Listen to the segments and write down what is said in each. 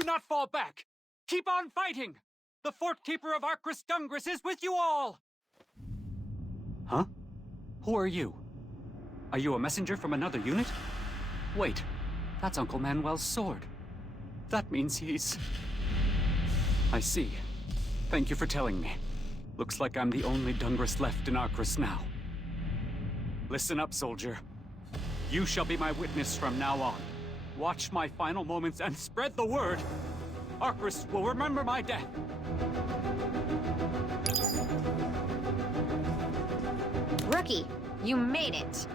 Do not fall back! Keep on fighting! The Fort Keeper of Arcris Dungris is with you all! Huh? Who are you? Are you a messenger from another unit? Wait, that's Uncle Manuel's sword. That means he's... I see. Thank you for telling me. Looks like I'm the only Dungris left in Arcris now. Listen up, soldier. You shall be my witness from now on. Watch my final moments and spread the word. Arcris will remember my death. Rookie, you made it.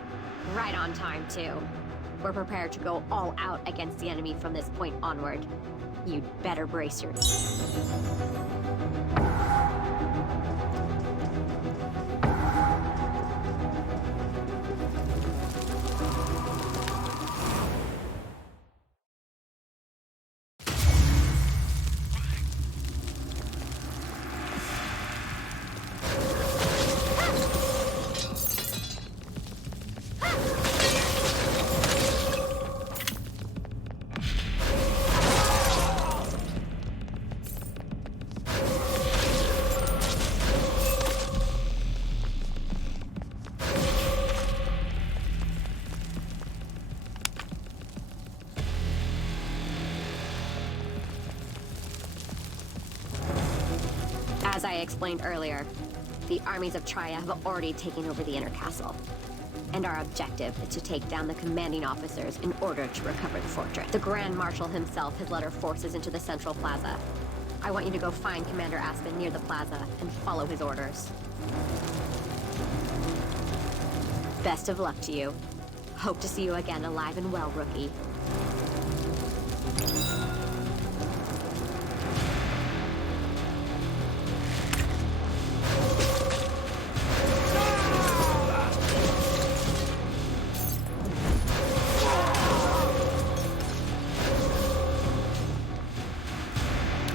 Right on time, too. We're prepared to go all out against the enemy from this point onward. You'd better brace yourself. As I explained earlier, the armies of Chaya have already taken over the inner castle. And our objective is to take down the commanding officers in order to recover the fortress. The Grand Marshal himself has led our forces into the central plaza. I want you to go find Commander Aspen near the plaza and follow his orders. Best of luck to you. Hope to see you again alive and well, Rookie.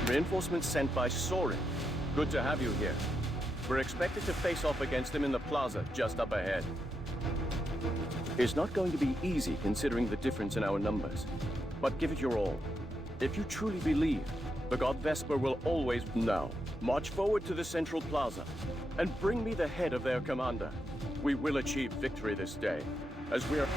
Reinforcements sent by Soren. Good to have you here. We're expected to face off against them in the plaza just up ahead. It's not going to be easy considering the difference in our numbers, but give it your all. If you truly believe, the god Vesper will always now march forward to the central plaza and bring me the head of their commander. We will achieve victory this day, as we are...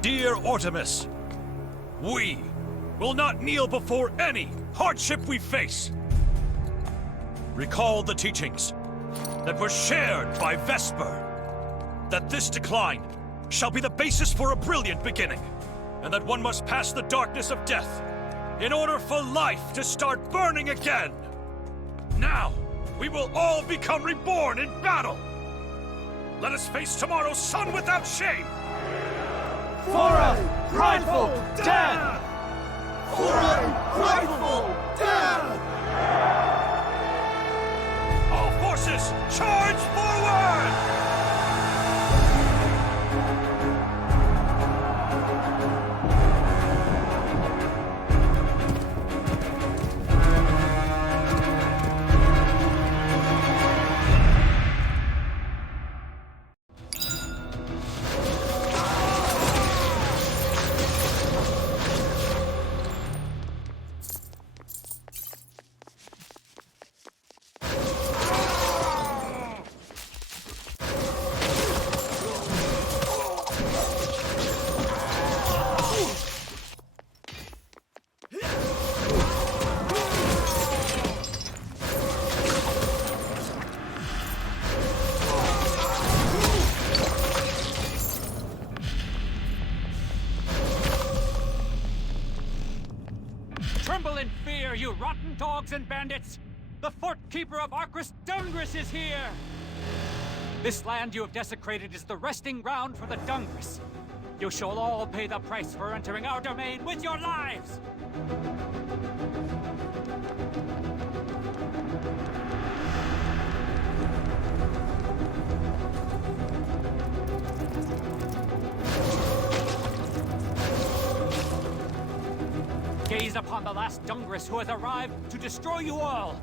Dear Artemis, we will not kneel before any hardship we face. Recall the teachings that were shared by Vesper, that this decline shall be the basis for a brilliant beginning, and that one must pass the darkness of death in order for life to start burning again. Now, we will all become reborn in battle. Let us face tomorrow's sun without shame. For a prideful death! For a prideful death! All forces, charge forward! Tremble in fear, you rotten dogs and bandits! The Fort Keeper of Archrist is here! This land you have desecrated is the resting ground for the Dungris. You shall all pay the price for entering our domain with your lives! Gaze upon the last Dungris who has arrived to destroy you all.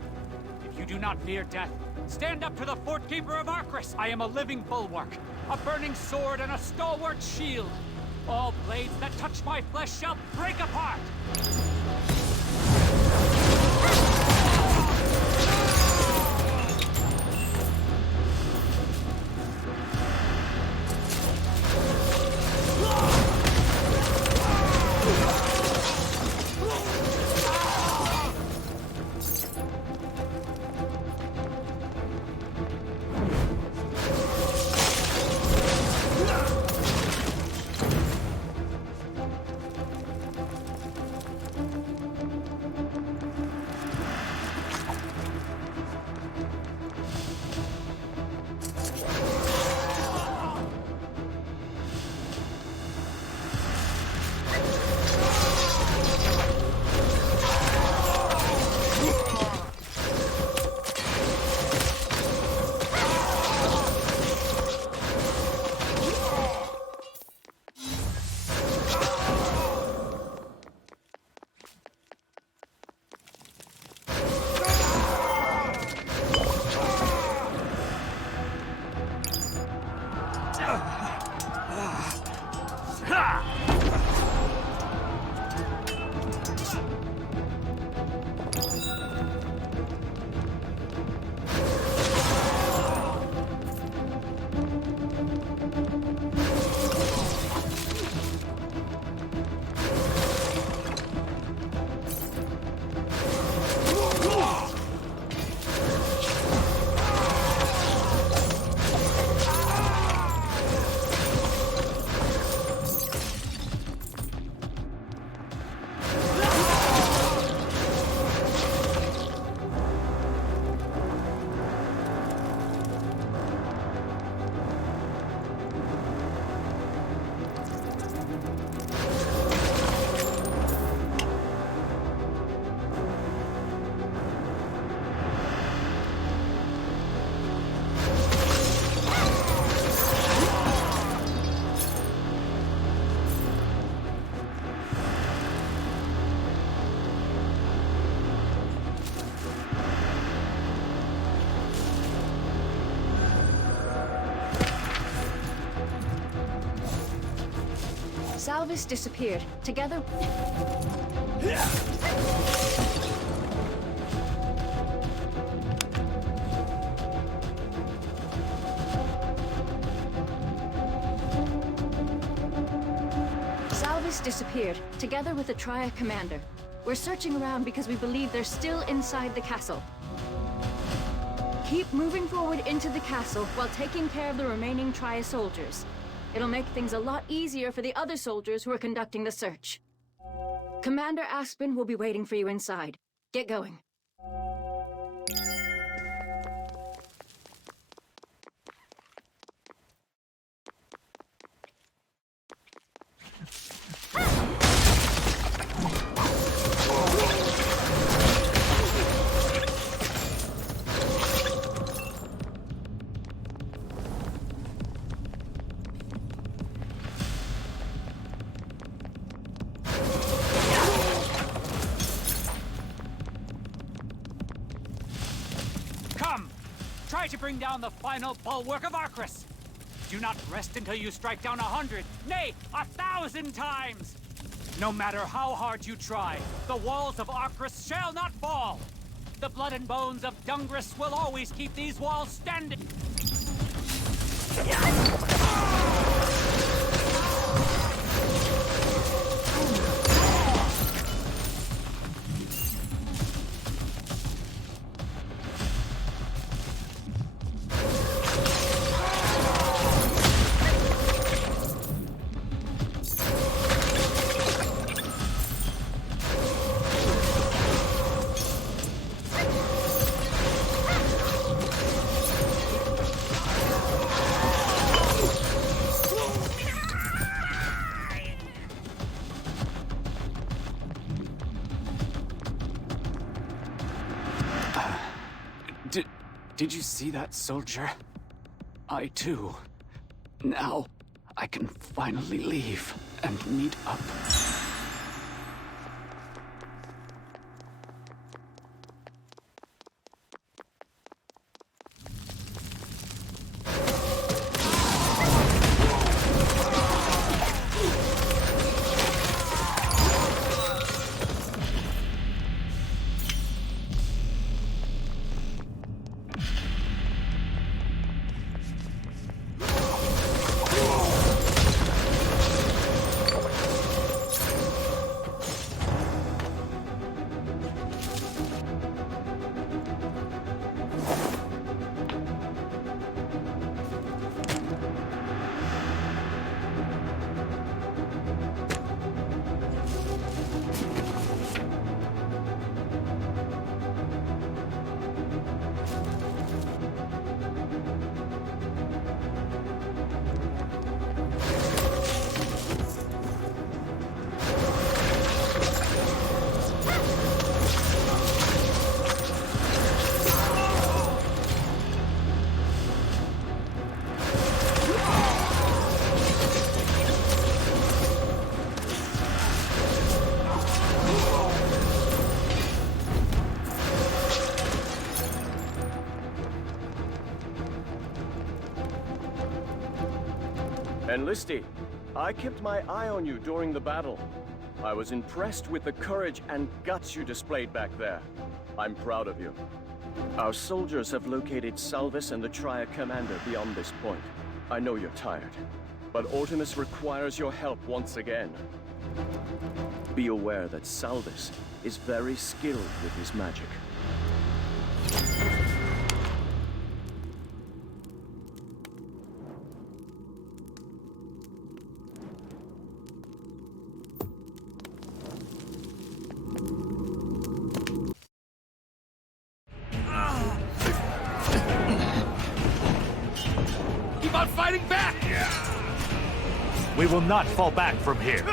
If you do not fear death, stand up to the Fort Keeper of Archrist. I am a living bulwark, a burning sword, and a stalwart shield. All blades that touch my flesh shall break apart. Salvis disappeared. Together... Salvis disappeared, together with the Triad commander. We're searching around because we believe they're still inside the castle. Keep moving forward into the castle while taking care of the remaining Triad soldiers. It'll make things a lot easier for the other soldiers who are conducting the search. Commander Aspen will be waiting for you inside. Get going. Try to bring down the final bulwark of Arcris. Do not rest until you strike down 100, nay, 1,000 times. No matter how hard you try, the walls of Arcris shall not fall. The blood and bones of Dungris will always keep these walls standing. Did you see that, soldier? I too. Now, I can finally leave and meet up. Enlisty, I kept my eye on you during the battle. I was impressed with the courage and guts you displayed back there. I'm proud of you. Our soldiers have located Salvis and the Triad commander beyond this point. I know you're tired, but Artemis requires your help once again. Be aware that Salvis is very skilled with his magic. We will not fall back from here.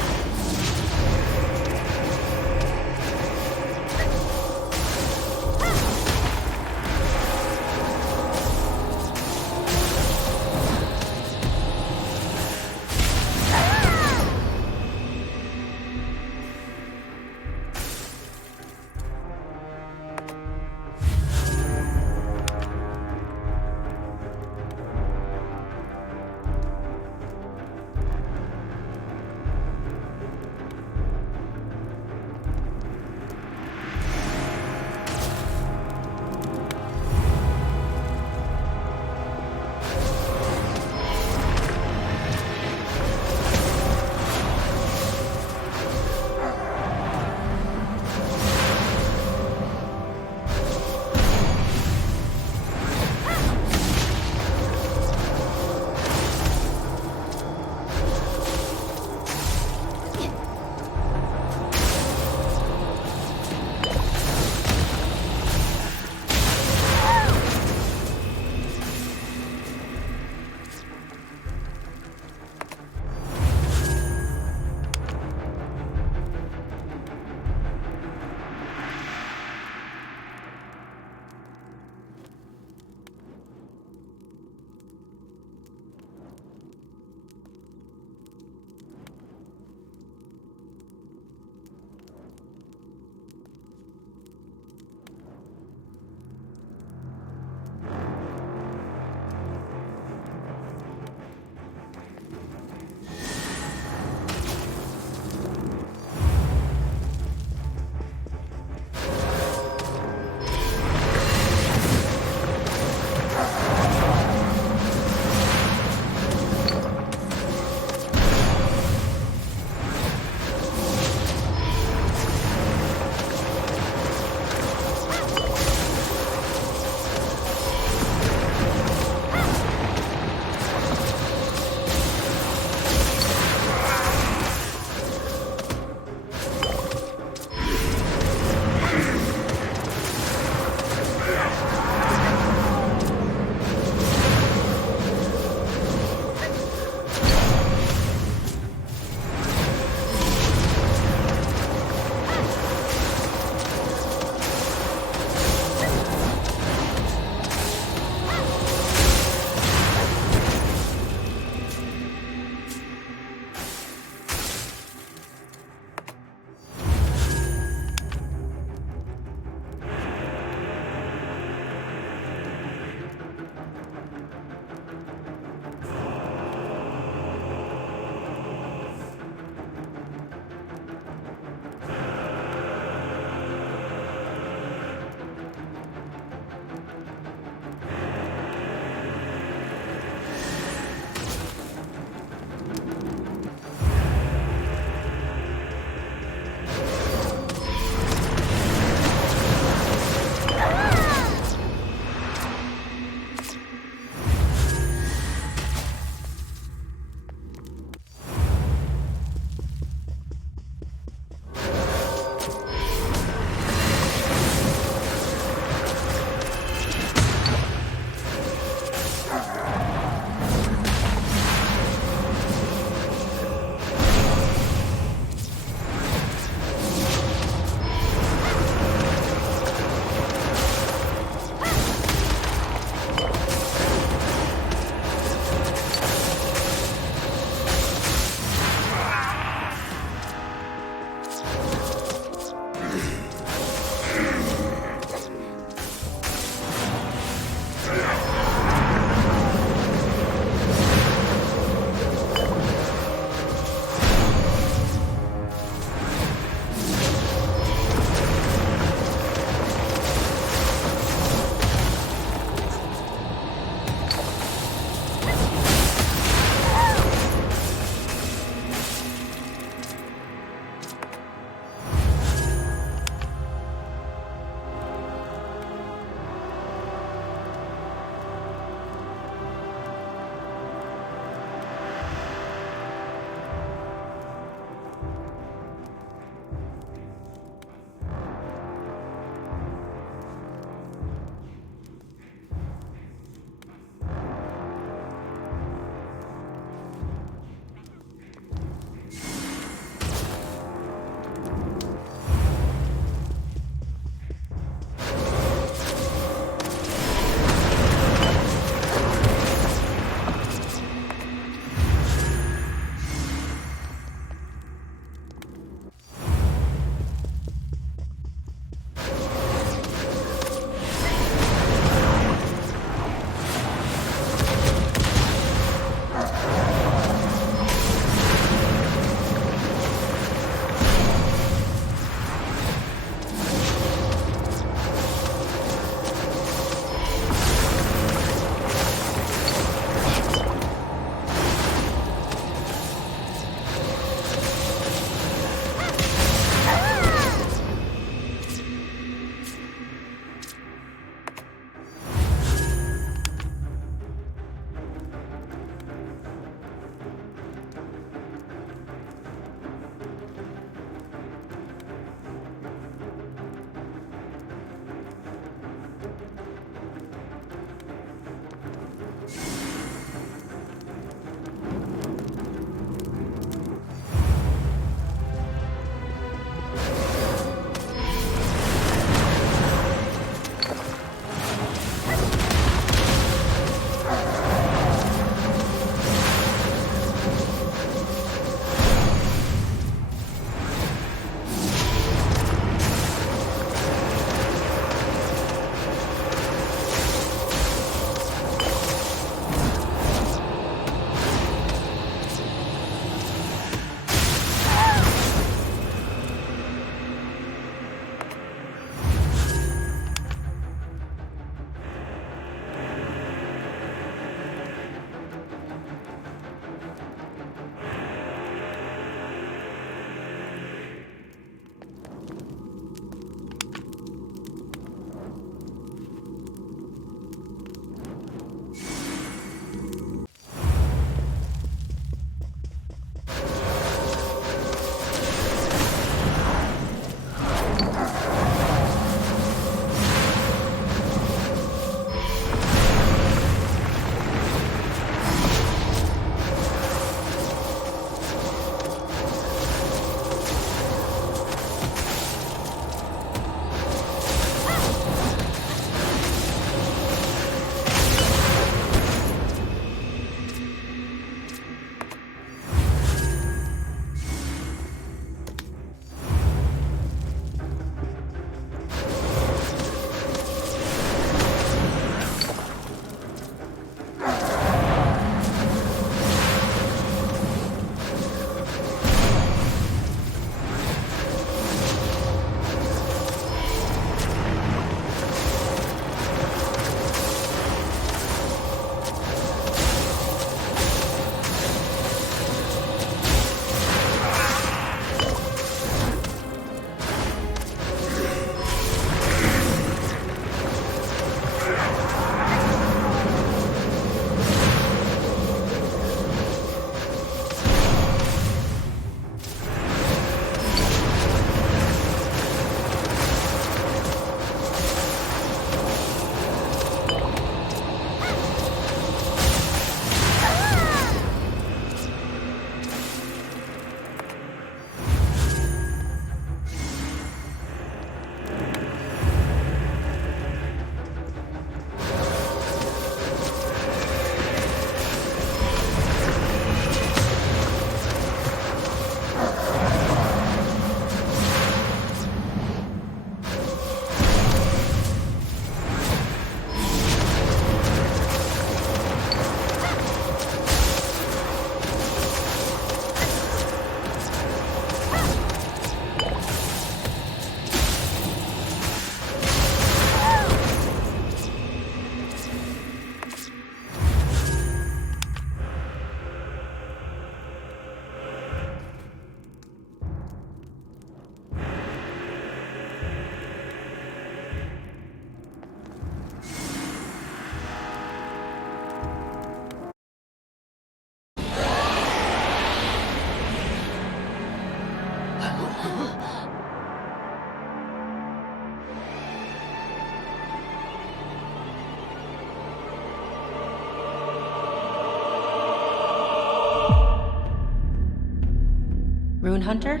Rune Hunter?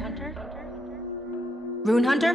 Rune Hunter?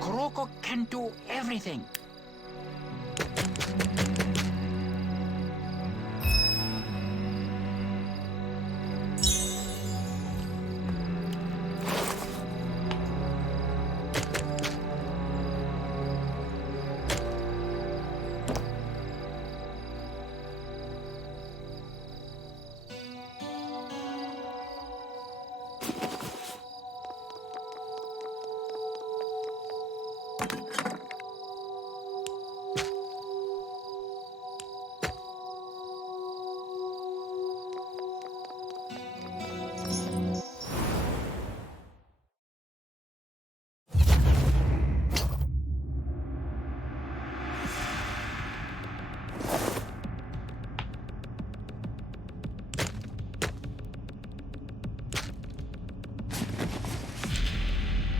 Kuroko can do everything.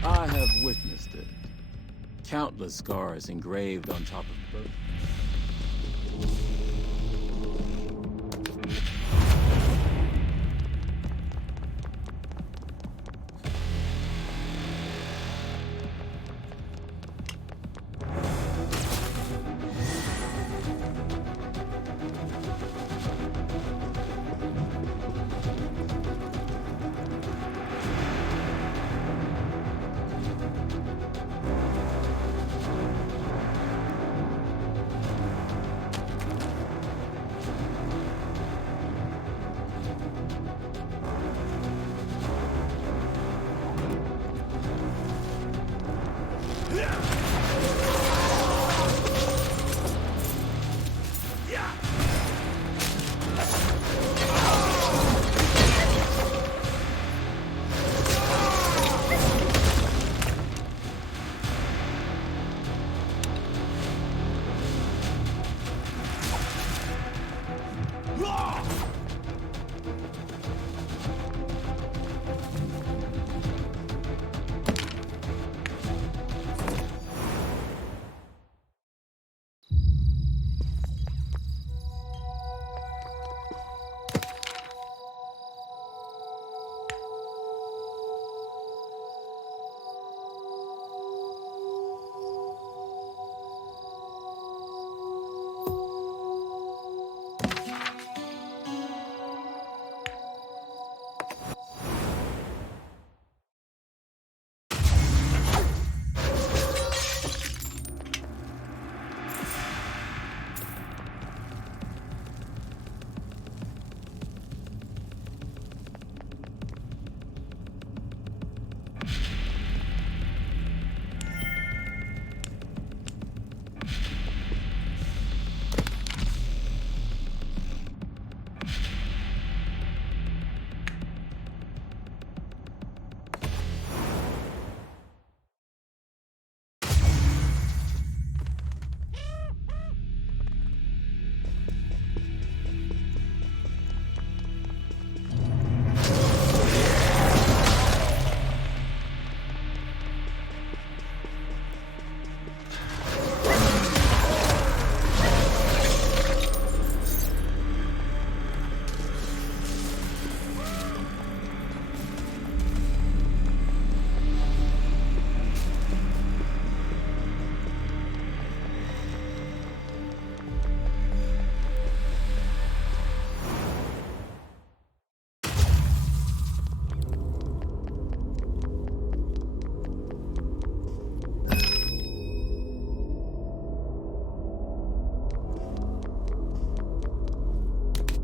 I have witnessed it. Countless scars engraved on top of birth.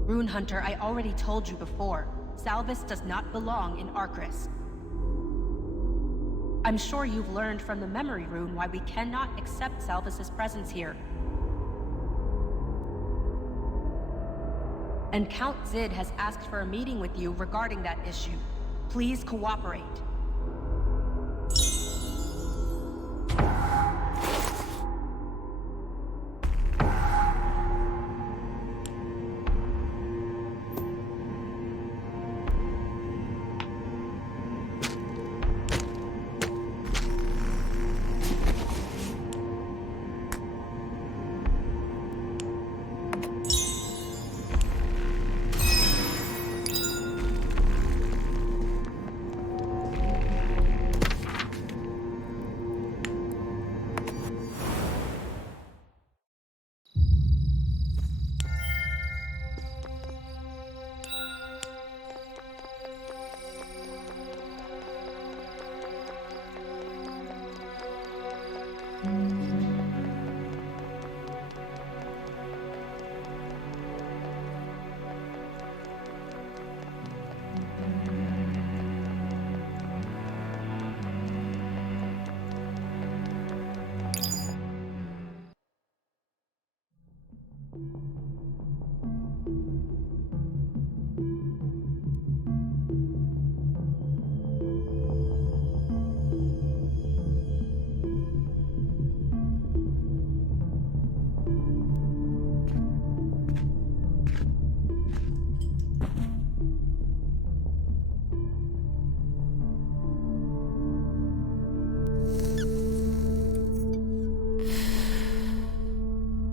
Rune Hunter, I already told you before. Salvis does not belong in Arcris. I'm sure you've learned from the memory rune why we cannot accept Salvis's presence here. And Count Zid has asked for a meeting with you regarding that issue. Please cooperate.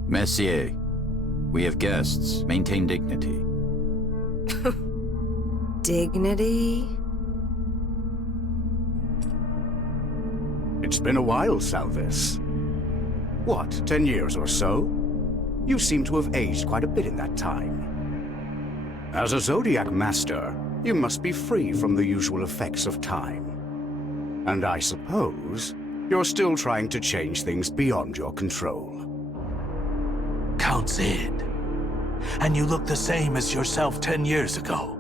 Messier, we have guests. Maintain dignity. Dignity? It's been a while, Salvis. What, 10 years or so? You seem to have aged quite a bit in that time. As a Zodiac Master, you must be free from the usual effects of time. And I suppose you're still trying to change things beyond your control. Count Zid. And you look the same as yourself 10 years ago.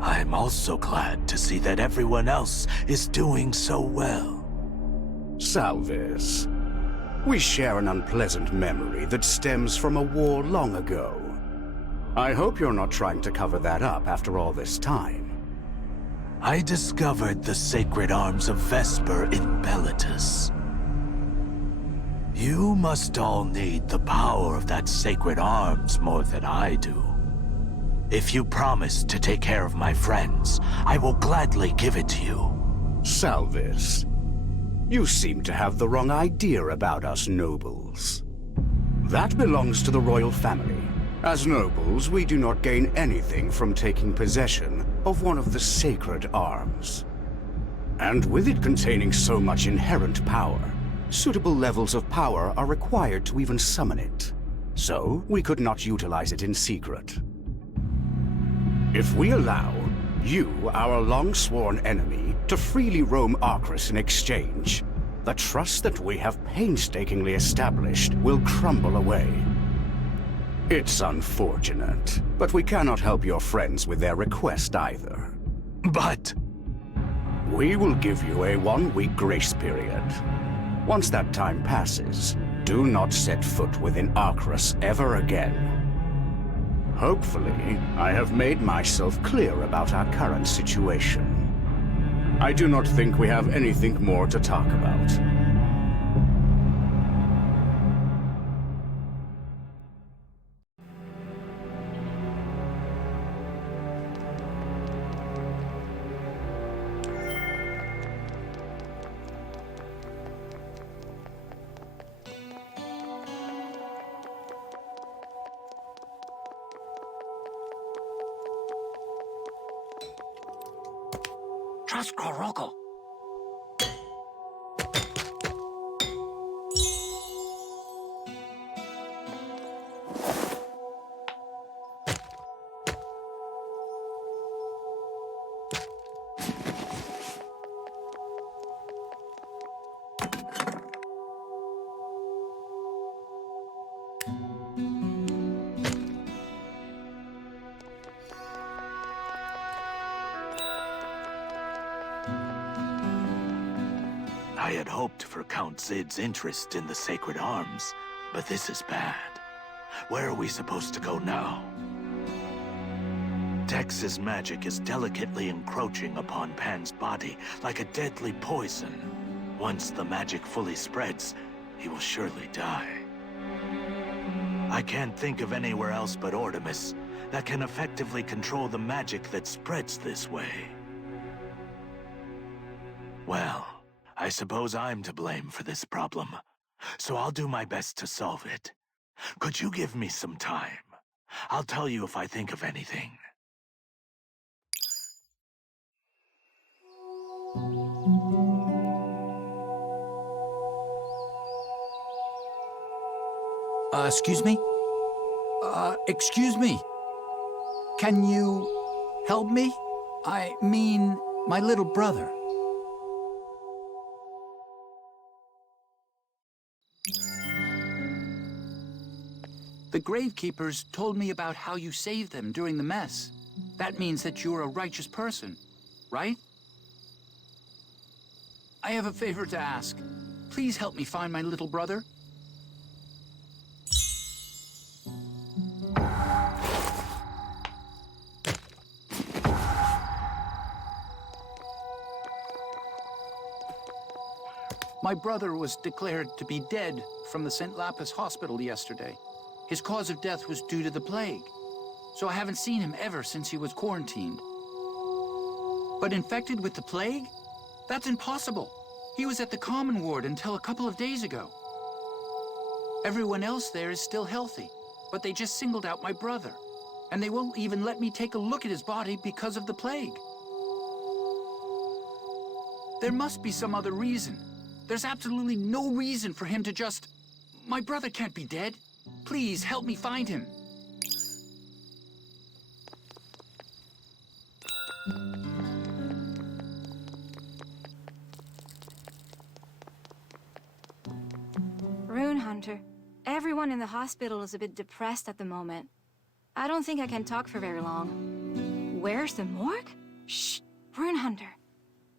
I'm also glad to see that everyone else is doing so well. Salvis, we share an unpleasant memory that stems from a war long ago. I hope you're not trying to cover that up after all this time. I discovered the sacred arms of Vesper in Bellatus. You must all need the power of that sacred arms more than I do. If you promise to take care of my friends, I will gladly give it to you. Salvis, you seem to have the wrong idea about us nobles. That belongs to the royal family. As nobles, we do not gain anything from taking possession of one of the sacred arms. And with it containing so much inherent power, suitable levels of power are required to even summon it. So, we could not utilize it in secret. If we allow you, our long-sworn enemy, to freely roam Arcris in exchange, the trust that we have painstakingly established will crumble away. It's unfortunate, but we cannot help your friends with their request either. But... we will give you a 1-week grace period. Once that time passes, do not set foot within Arcris ever again. Hopefully, I have made myself clear about our current situation. I do not think we have anything more to talk about. Trascoroko. had hoped for Count Zid's interest in the sacred arms, but this is bad. Where are we supposed to go now? Tex's magic is delicately encroaching upon Pan's body like a deadly poison. Once the magic fully spreads, he will surely die. I can't think of anywhere else but Artemis that can effectively control the magic that spreads this way. Well, I suppose I'm to blame for this problem, so I'll do my best to solve it. Could you give me some time? I'll tell you if I think of anything. Excuse me? Excuse me. Can you help me? I mean, my little brother. The Gravekeepers told me about how you saved them during the mess. That means that you're a righteous person, right? I have a favor to ask. Please help me find my little brother. My brother was declared to be dead from the St. Lapis hospital yesterday. His cause of death was due to the plague, so I haven't seen him ever since he was quarantined. But infected with the plague? That's impossible. He was at the common ward until a couple of days ago. Everyone else there is still healthy, but they just singled out my brother, and they won't even let me take a look at his body because of the plague. There must be some other reason. There's absolutely no reason for him to just... My brother can't be dead. Please help me find him. Rune Hunter, everyone in the hospital is a bit depressed at the moment. I don't think I can talk for very long. Where's the morgue? Shh, Rune Hunter.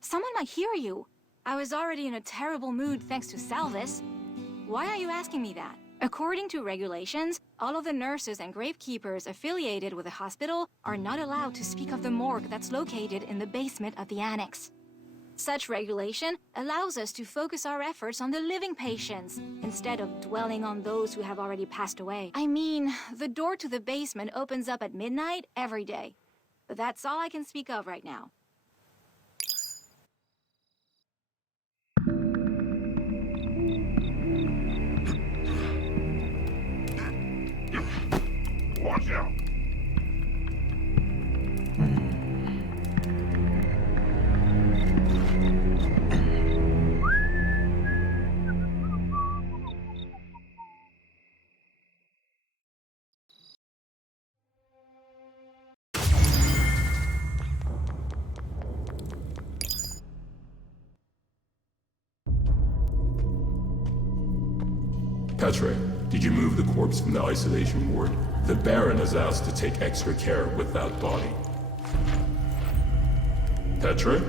Someone might hear you. I was already in a terrible mood thanks to Salvis. Why are you asking me that? According to regulations, all of the nurses and gravekeepers affiliated with the hospital are not allowed to speak of the morgue that's located in the basement of the annex. Such regulation allows us to focus our efforts on the living patients, instead of dwelling on those who have already passed away. I mean, the door to the basement opens up at midnight every day. But that's all I can speak of right now. Watch out! Petre, did you move the corpse from the isolation ward? The Baron has asked to take extra care with that body. Petre?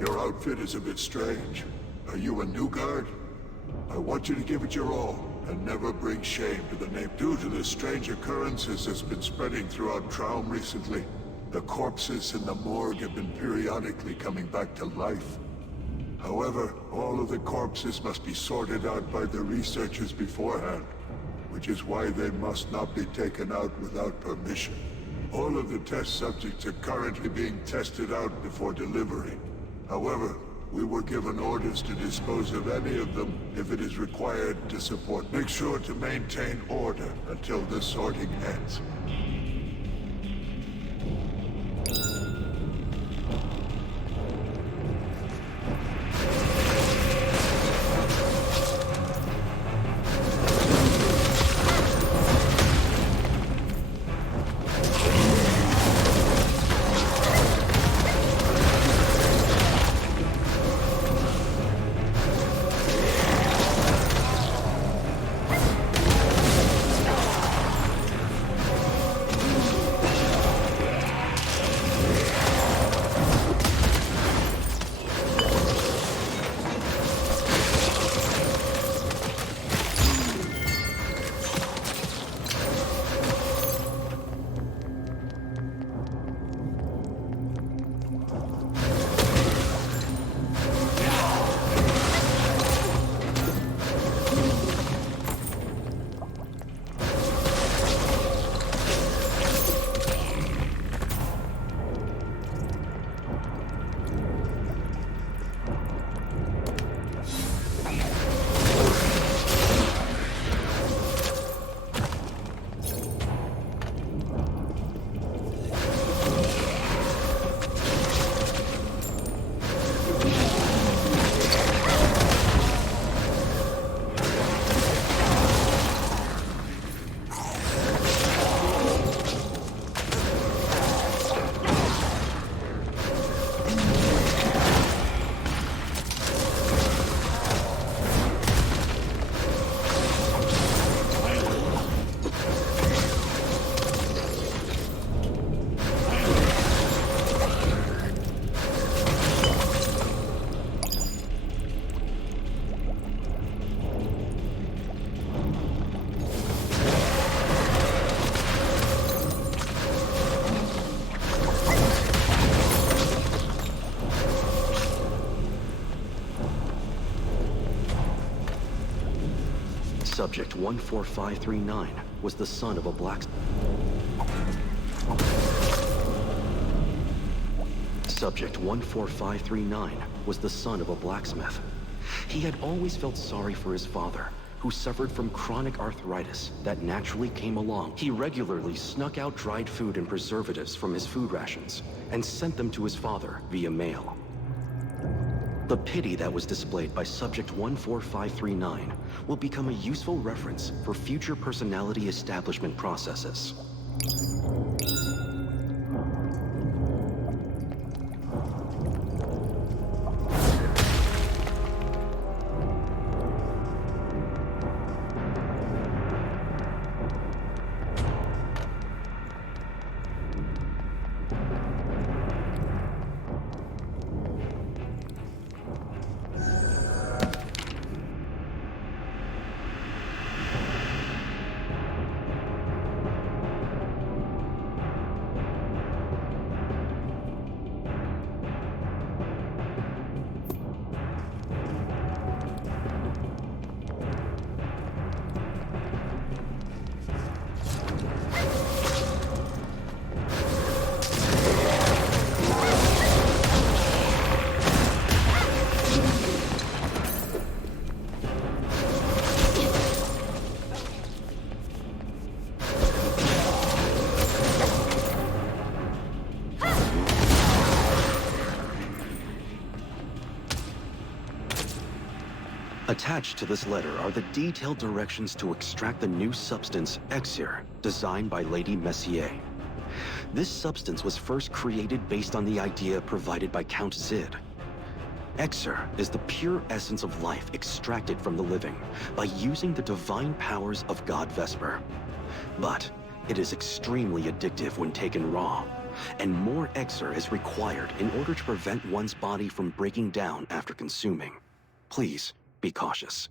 Your outfit is a bit strange. Are you a new guard? I want you to give it your all, and never bring shame to the name. Due to the strange occurrences that's been spreading throughout Traum recently, the corpses in the morgue have been periodically coming back to life. However, all of the corpses must be sorted out by the researchers beforehand, which is why they must not be taken out without permission. All of the test subjects are currently being tested out before delivery. However, we were given orders to dispose of any of them if it is required to support. Make sure to maintain order until the sorting ends. Subject 14539 was the son of a blacksmith. Subject 14539 was the son of a blacksmith. He had always felt sorry for his father, who suffered from chronic arthritis that naturally came along. He regularly snuck out dried food and preservatives from his food rations and sent them to his father via mail. The pity that was displayed by Subject 14539 will become a useful reference for future personality establishment processes. Attached to this letter are the detailed directions to extract the new substance, Exir, designed by Lady Messier. This substance was first created based on the idea provided by Count Zid. Exir is the pure essence of life extracted from the living by using the divine powers of God Vesper. But it is extremely addictive when taken raw, and more Exir is required in order to prevent one's body from breaking down after consuming. Please, be cautious.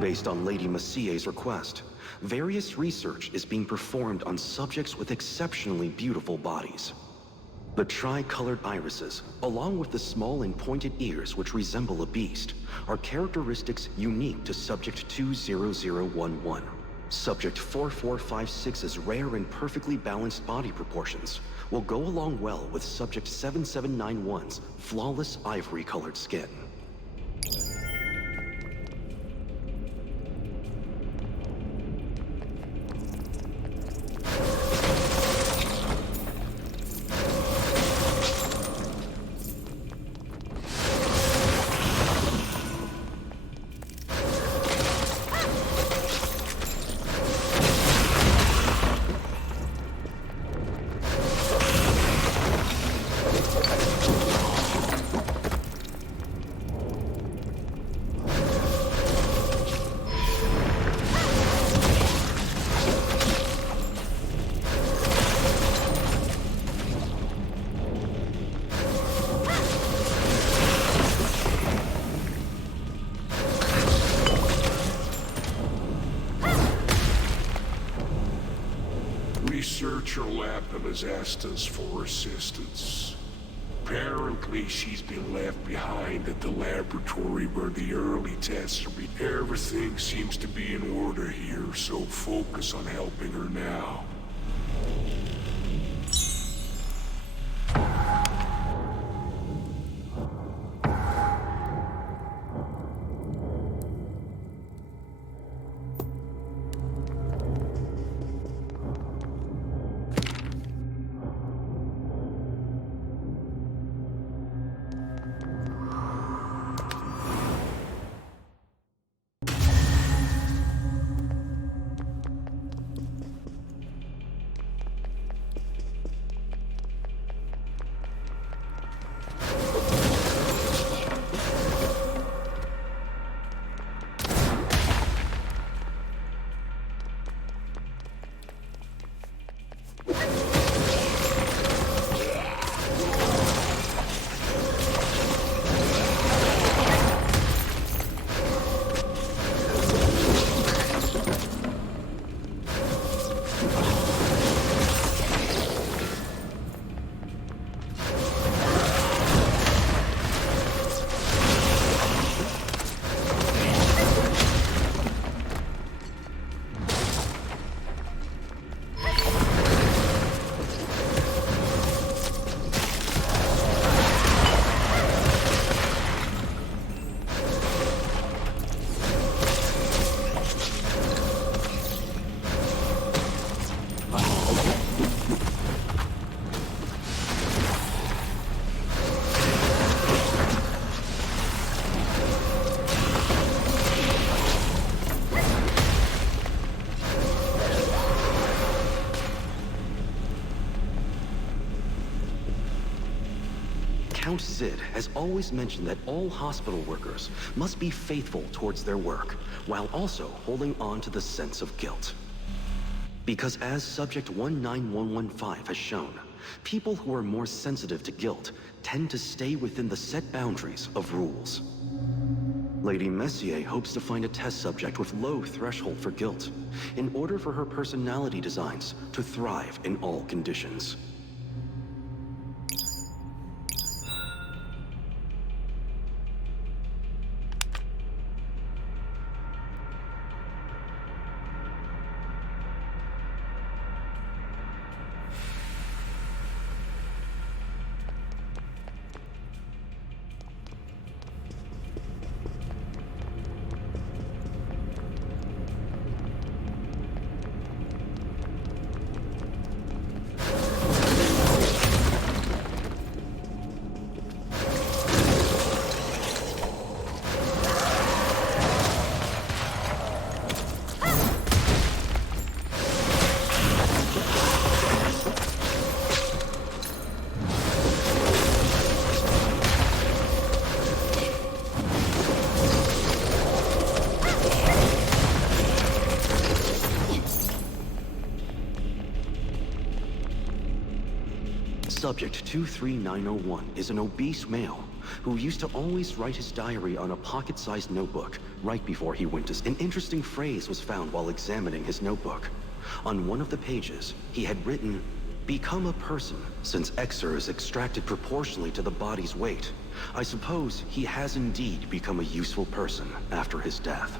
Based on Lady Messier's request, various research is being performed on subjects with exceptionally beautiful bodies. The tri-colored irises, along with the small and pointed ears which resemble a beast, are characteristics unique to Subject 20011. Subject 4456's rare and perfectly balanced body proportions will go along well with Subject 7791's flawless ivory-colored skin. Teacher Lapham has asked us for assistance. Apparently, she's been left behind at the laboratory where the early tests are being... Everything seems to be in order here, so focus on helping her now. Count Zid has always mentioned that all hospital workers must be faithful towards their work, while also holding on to the sense of guilt. Because as Subject 19115 has shown, people who are more sensitive to guilt tend to stay within the set boundaries of rules. Lady Messier hopes to find a test subject with low threshold for guilt, in order for her personality designs to thrive in all conditions. Subject 23901 is an obese male who used to always write his diary on a pocket-sized notebook right before he went to sleep. An interesting phrase was found while examining his notebook. On one of the pages, he had written, "Become a person, since Exer is extracted proportionally to the body's weight. I suppose he has indeed become a useful person after his death."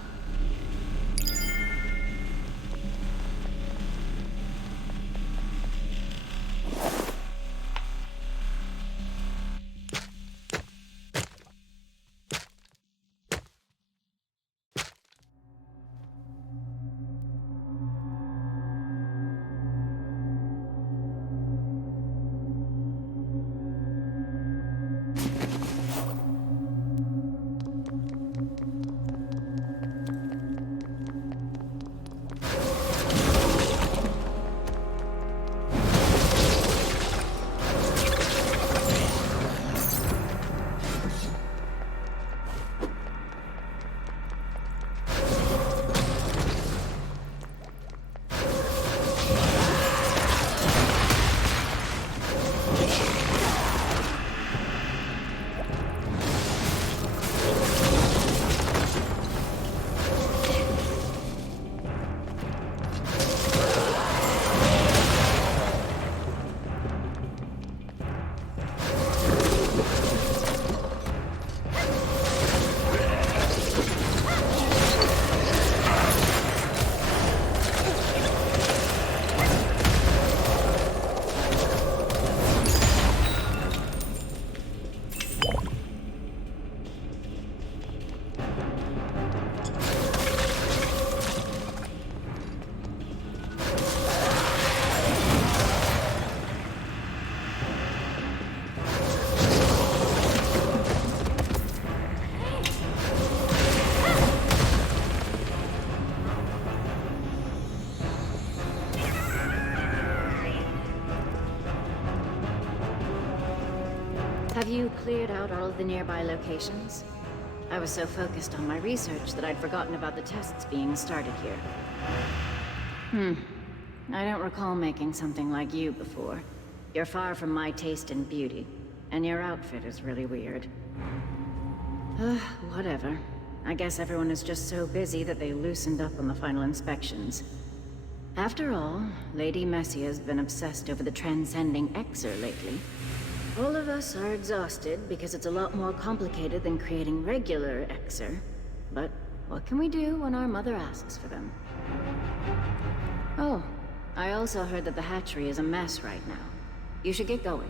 you cleared out all of the nearby locations? I was so focused on my research that I'd forgotten about the tests being started here. I don't recall making something like you before. You're far from my taste in beauty, and your outfit is really weird. Whatever. I guess everyone is just so busy that they loosened up on the final inspections. After all, Lady Messia's been obsessed over the transcending Exer lately. All of us are exhausted because it's a lot more complicated than creating regular Exer. But what can we do when our mother asks for them? Oh, I also heard that the hatchery is a mess right now. You should get going.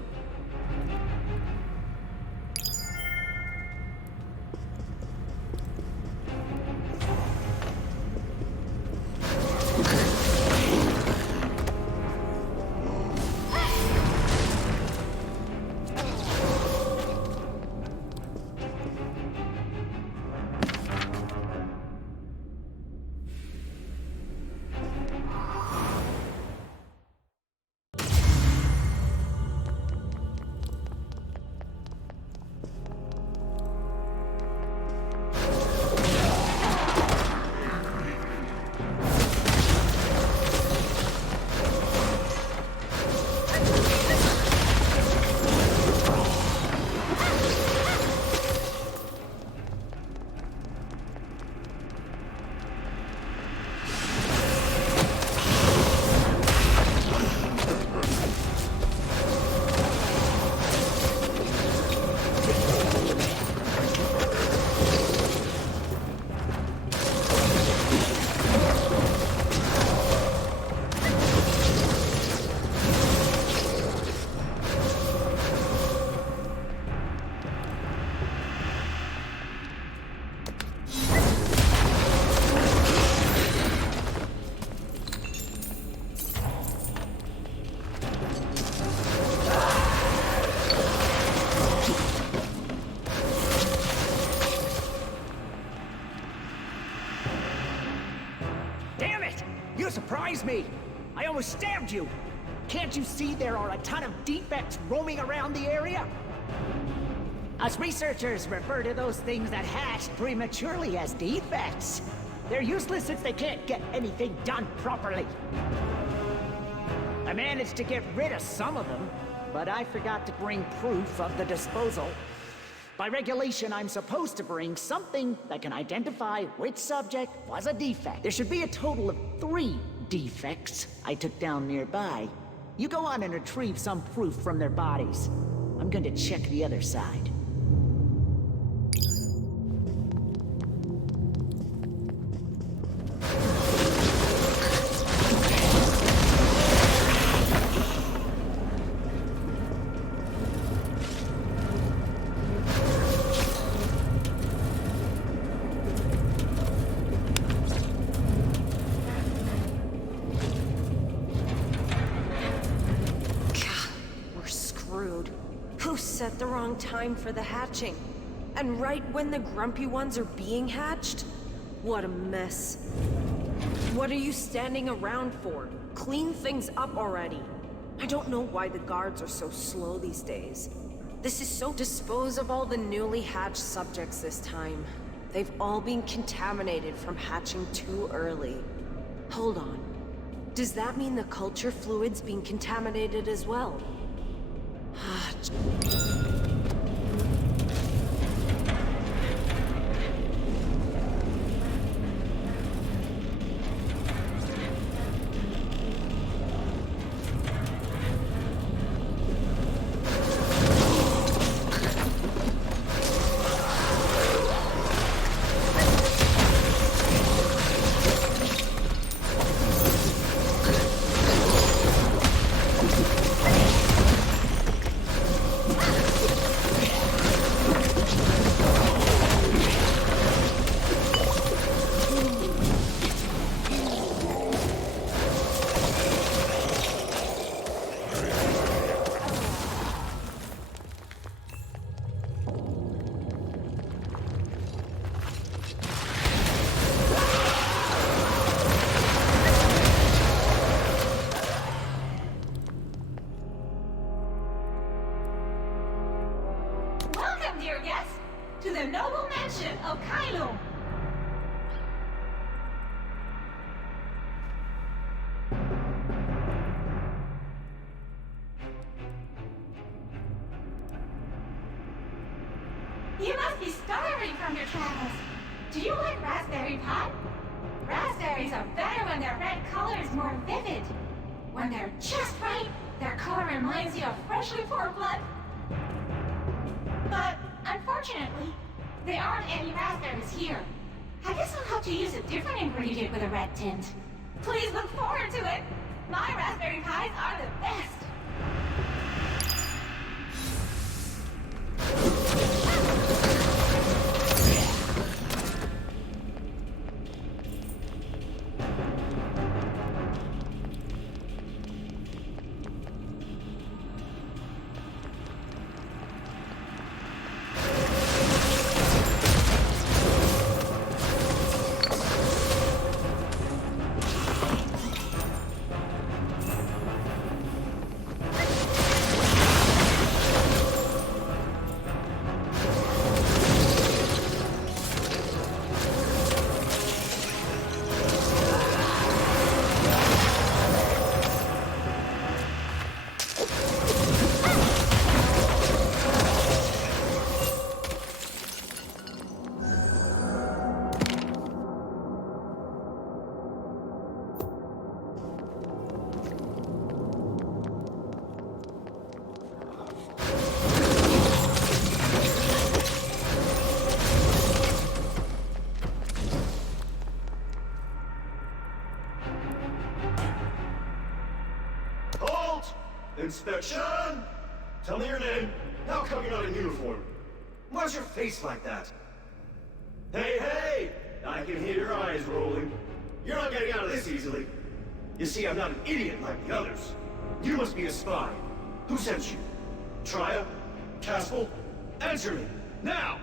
Surprise me! I almost stabbed you! Can't you see there are a ton of defects roaming around the area? Us researchers refer to those things that hatch prematurely as defects. They're useless since they can't get anything done properly. I managed to get rid of some of them, but I forgot to bring proof of the disposal. By regulation, I'm supposed to bring something that can identify which subject was a defect. There should be a total of 3 defects I took down nearby. You go on and retrieve some proof from their bodies. I'm going to check the other side. Set the wrong time for the hatching. And right when the grumpy ones are being hatched? What a mess. What are you standing around for? Clean things up already. I don't know why the guards are so slow these days. This is so— Dispose of all the newly hatched subjects this time. They've all been contaminated from hatching too early. Hold on. Does that mean the culture fluid's being contaminated as well? asylum! You must be starving from your travels. Do you like raspberry pie? Raspberries are better when their red color is more vivid. When they're just right, their color reminds you of freshly poured blood. But, unfortunately, there aren't any raspberries here. I guess I'll have to use a different ingredient with a red tint. Please look forward to it. My raspberry pies are the best. Inspection! Tell me your name. How come you're not in uniform? Why's your face like that? Hey, hey! I can hear your eyes rolling. You're not getting out of this easily. You see, I'm not an idiot like the others. You must be a spy. Who sent you? Trya? Caspel? Answer me, now!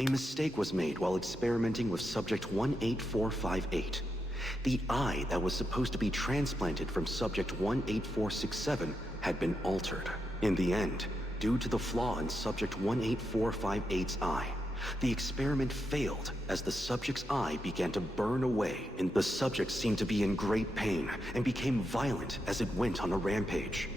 A mistake was made while experimenting with Subject 18458. The eye that was supposed to be transplanted from Subject 18467 had been altered. In the end, due to the flaw in Subject 18458's eye, the experiment failed as the subject's eye began to burn away, and the subject seemed to be in great pain and became violent as it went on a rampage.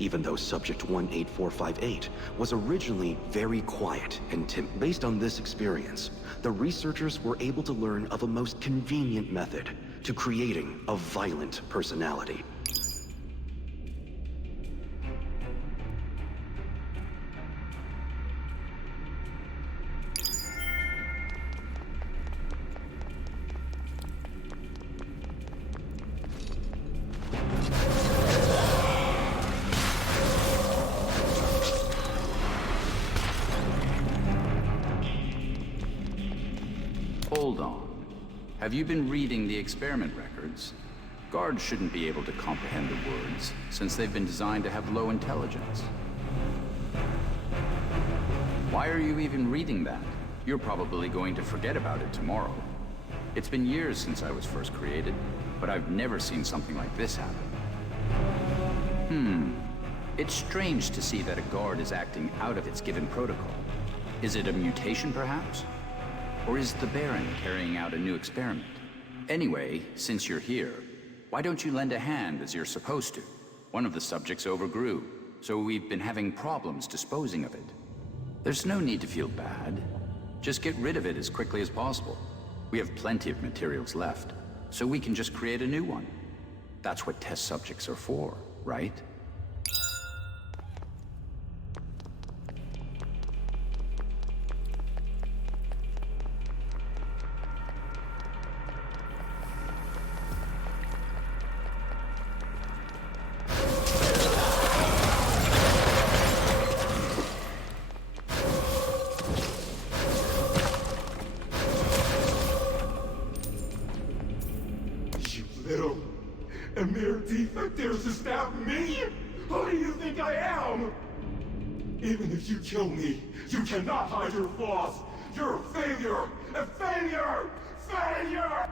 Even though Subject 18458 was originally very quiet and timid. Based on this experience, the researchers were able to learn of a most convenient method to creating a violent personality. Hold on. Have you been reading the experiment records? Guards shouldn't be able to comprehend the words, since they've been designed to have low intelligence. Why are you even reading that? You're probably going to forget about it tomorrow. It's been years since I was first created, but I've never seen something like this happen. It's strange to see that a guard is acting out of its given protocol. Is it a mutation, perhaps? Or is the Baron carrying out a new experiment? Anyway, since you're here, why don't you lend a hand as you're supposed to? One of the subjects overgrew, so we've been having problems disposing of it. There's no need to feel bad. Just get rid of it as quickly as possible. We have plenty of materials left, so we can just create a new one. That's what test subjects are for, right? A mere defect dares to stab me? Who do you think I am? Even if you kill me, you cannot hide your flaws. You're a failure! A failure! Failure!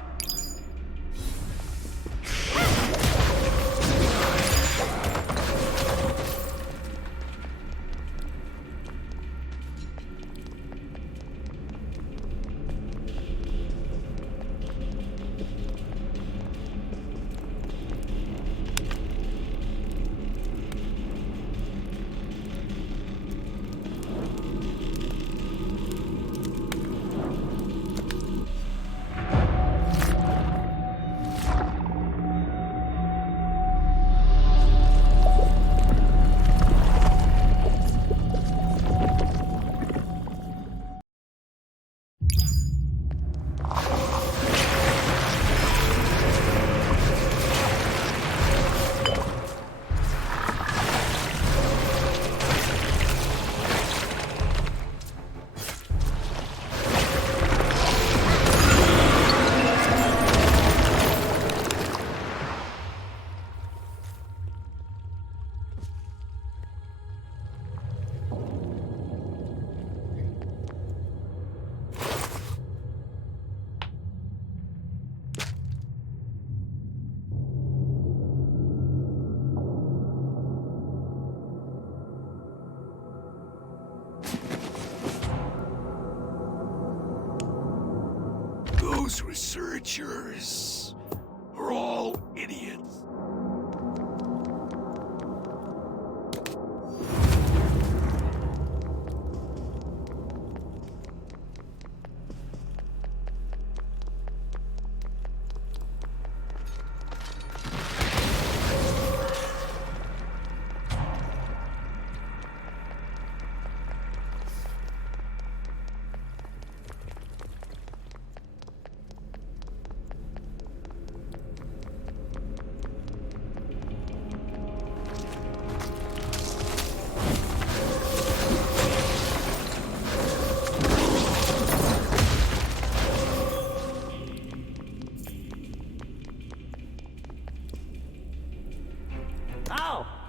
Those researchers are all idiots.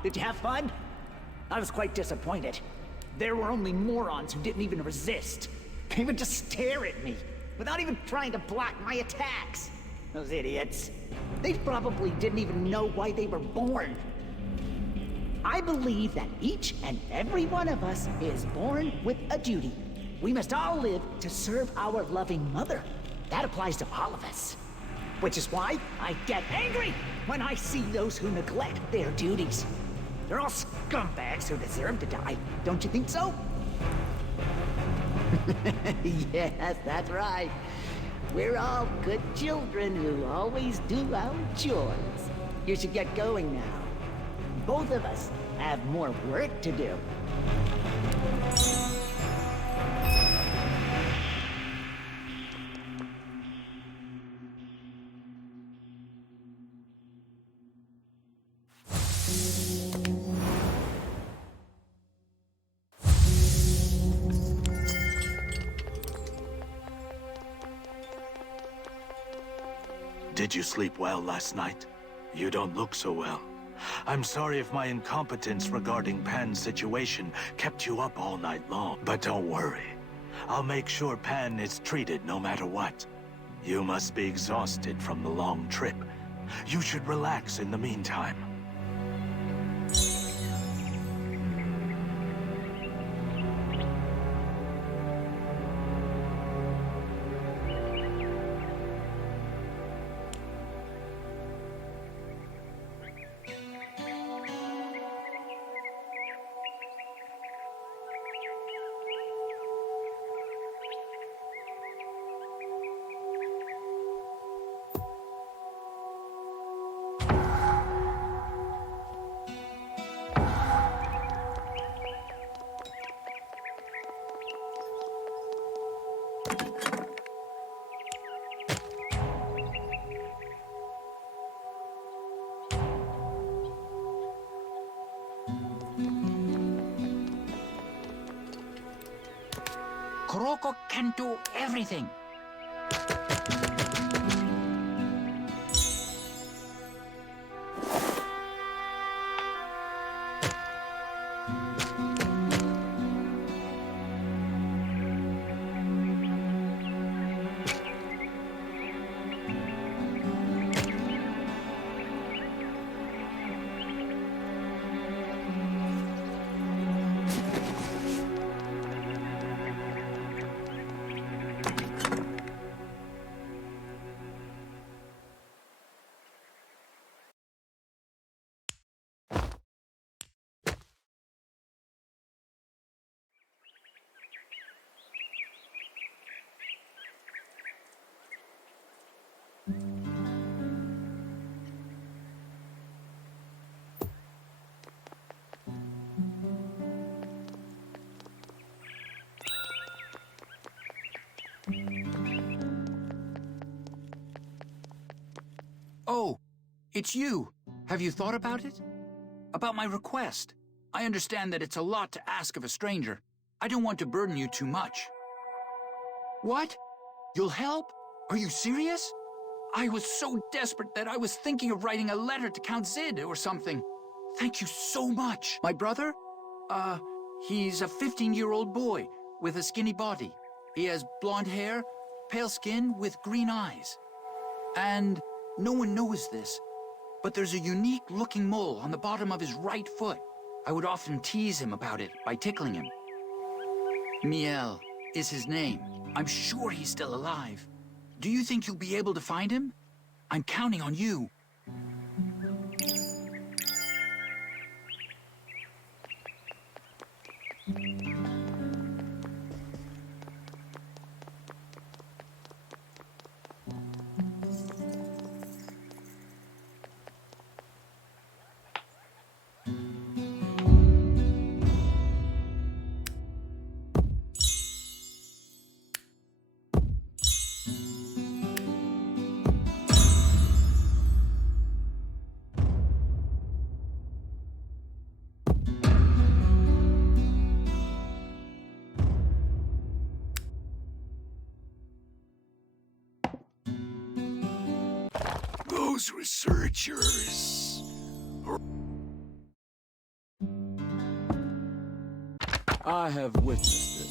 Did you have fun? I was quite disappointed. There were only morons who didn't even resist. They would just stare at me, without even trying to block my attacks. Those idiots. They probably didn't even know why they were born. I believe that each and every one of us is born with a duty. We must all live to serve our loving mother. That applies to all of us. Which is why I get angry when I see those who neglect their duties. They're all scumbags who deserve to die. Don't you think so? Yes, that's right. We're all good children who always do our chores. You should get going now. Both of us have more work to do. Did you sleep well last night? You don't look so well. I'm sorry if my incompetence regarding Pan's situation kept you up all night long, but don't worry. I'll make sure Pan is treated no matter what. You must be exhausted from the long trip. You should relax in the meantime. Kuroko can do everything. Oh, it's you. Have you thought about it? About my request? I understand that it's a lot to ask of a stranger. I don't want to burden you too much. What? You'll help? Are you serious? I was so desperate that I was thinking of writing a letter to Count Zid or something. Thank you so much. My brother? He's a 15-year-old boy with a skinny body. He has blonde hair, pale skin with green eyes. And no one knows this, but there's a unique-looking mole on the bottom of his right foot. I would often tease him about it by tickling him. Miel is his name. I'm sure he's still alive. Do you think you'll be able to find him? I'm counting on you. Those researchers are... I have witnessed it.